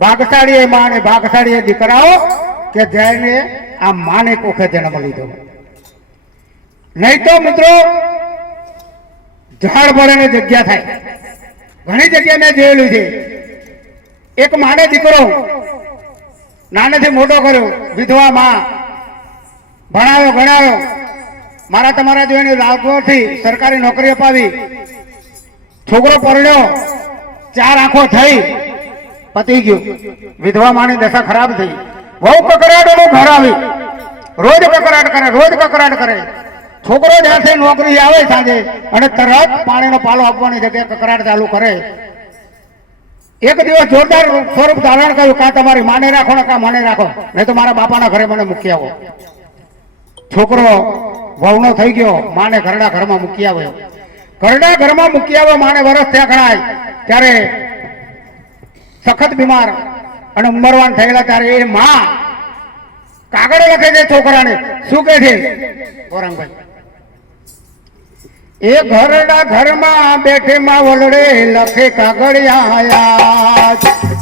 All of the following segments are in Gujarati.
ભાગશાળી માં અને ભાગશાળી દીકરાઓ કે જેને આ માને કોખે જન્મ લીધો. નહીં તો મિત્રો, ઝાડ ભરે જગ્યા થાય. ઘણી જગ્યા મેં જોયેલું છે. એક માને દીકરો નાનેથી મોટો કર્યો વિધવા માં ભણાવ્યો ગણાવ્યો મારા તમારા જોઈને લાભોથી સરકારી નોકરી અપાવી. છોકરો પરણ્યો, ચાર આંખો થઈ. પતી ગયું. વિધવા માની દશા ખરાબ થઈ. બહુ કકરાટોનું ઘર આવી. રોજ કકરાટ કરે, રોજ કકરાટ કરે. છોકરો જ્યાંથી નોકરી આવે સાંજે અને તરત પાણીનો પાલો આપવાની જગ્યાએ કકરાટ ચાલુ કરે. એક દિવસ જોરદાર સ્વરૂપ ધારણ કર્યું, કાં તમારી માને રાખો ને કાં મને રાખો? નહીં તો મારા બાપાના ઘરે મને મૂકી આવો. છોકરો વહુનો થઈ ગયો, માને ઘરડા ઘરમાં મૂકી આવ્યો. ઘરડા ઘરમાં મૂકી આવ્યો, માને વરસ ત્યાં ગણાય. ત્યારે સખત બીમાર અને ઉંમરવાન થયેલા ત્યારે એ માં કાગળ લખે છે છોકરાને. શું કહે છે? ગૌરંગભાઈ એ ઘરડા ઘરમાં બેઠે માં વલડે લખે કાગળિયા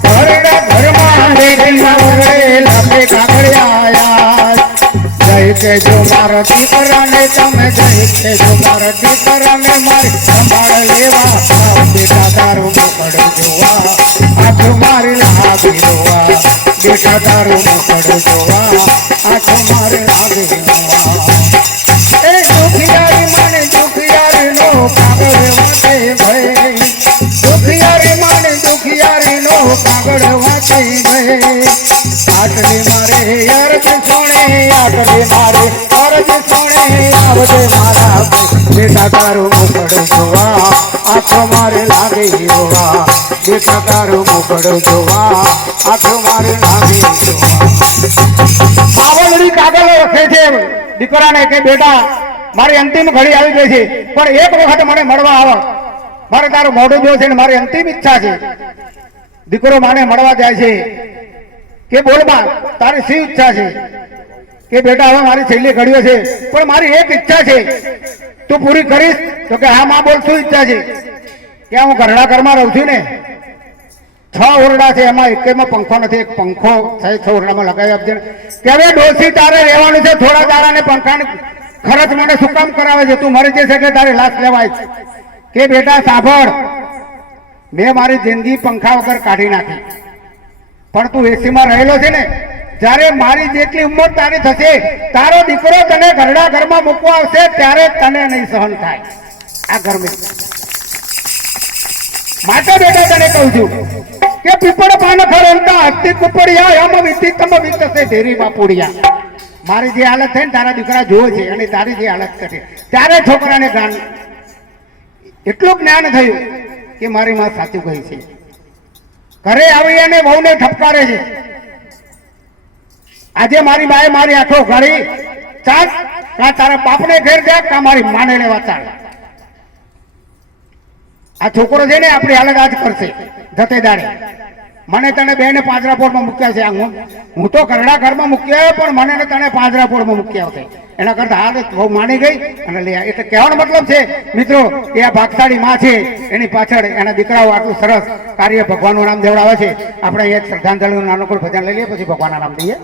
ઘરડા ઘરમાં બેઠે માં વલડે લખે કાગળિયા જય કે જો મારા દીકરાને તમે જય કે જો મારા દીકરાને મારી સંભાળ લેવા. આવ બેટા તારું જોવા. લાગી રોવા બેટા તારું મોકળ જોવા આંખો મારી લાગી રોવા એ દુખિયારી મને દુખિયારી નો કાગળ વાંચે ભય દુખિયારી મને દુખિયારી નો કાગળ વાંચે ભય આટલી મારે અરજ સોણે આટલી મારે અરજ સોણે આવજે મારા બેટા તારું મુકડ જોવા લાગી જોવા બેટા તારું મુકડ જોવા. છે. દીકરાને કે, બેટા, મારી અંતિમ ઘડી આવી ગઈ છે. પણ એક વખત મને મળવા આવો. મારે તારું મોઢું જોયું છે ને મારી અંતિમ ઈચ્છા છે. દીકરો માને મળવા જાય છે. કે બોલમાં તારી શી ઈચ્છા છે? કે, બેટા, હવે મારી છેલ્લી ઘડીઓ છે. પણ મારી એક ઈચ્છા છે. તું પૂરી કરીશ? તો કે, હા, માં, બોલ, શું ઈચ્છા છે? કે, હું ઘરડા ઘરમાં રહું છું ને. છ ઓરડા છે, એમાં એકેમાં પંખો નથી, એક પંખો છે, છ ઓરડામાં લગાવી આપજે. કે હવે ડોસી તારે રહેવાનું છે, થોડા દાડાને પંખાને ખર્ચ મને શું કામ કરાવે છે તું મરી જશે કે તારે લાશ લેવાય. કે બેટા સાંભળ, મેં મારી જિંદગી પંખા વગર કાઢી નાખી પણ તું એસીમાં રહેલો છે ને, જ્યારે મારી જેટલી ઉંમર તારી થશે, તારો દીકરો તને ઘરડા ઘરમાં મૂકવા આવશે, ત્યારે તને નહીં સહન થાય આ ઘરમાં માટે બેટા તને કહું છું કે પીપળ પાન ફરતા હસ્તી કુપડિયા યમ વિતિ તમ વિતસે ધેરી બાપુડિયા મારી જે હાલત થઈ ને તારા દીકરા જોવે છે, અને તારી જે હાલત થશે ત્યારે છોકરાને જ્ઞાન એટલું જ્ઞાન થયું કે મારી માં સાચું કહી છે. ઘરે આવી અને બહુને ઠપકારે છે. આજે મારી બાએ મારી આંખો ઘડી, ચાલ, કા તારા બાપને ઘેર જા, કા મારી માને લેવા ચાલ. આ છોકરો છે ને આપણી હાલત આજ કરશે. જતે દાડે મને તને બેને પાંજરાપોળમાં મૂક્યા છે. હું હું તો કરડા ઘરમાં મૂક્યા પણ મને ને તને પાંજરાપોળમાં મૂકી છે એના કરતા હાલ બહુ માની ગઈ. અને લે, આ. એટલે કહેવાનો મતલબ છે, મિત્રો, એ આ ભાગશાળી માં છે. એની પાછળ એના દીકરાઓ આટલું સરસ કાર્ય ભગવાનનું નામ દેવડાવે છે. આપણે અહીંયા શ્રદ્ધાંજલિનું નાનકડું ભજન લઈ લઈએ, પછી ભગવાનના નામ દઈએ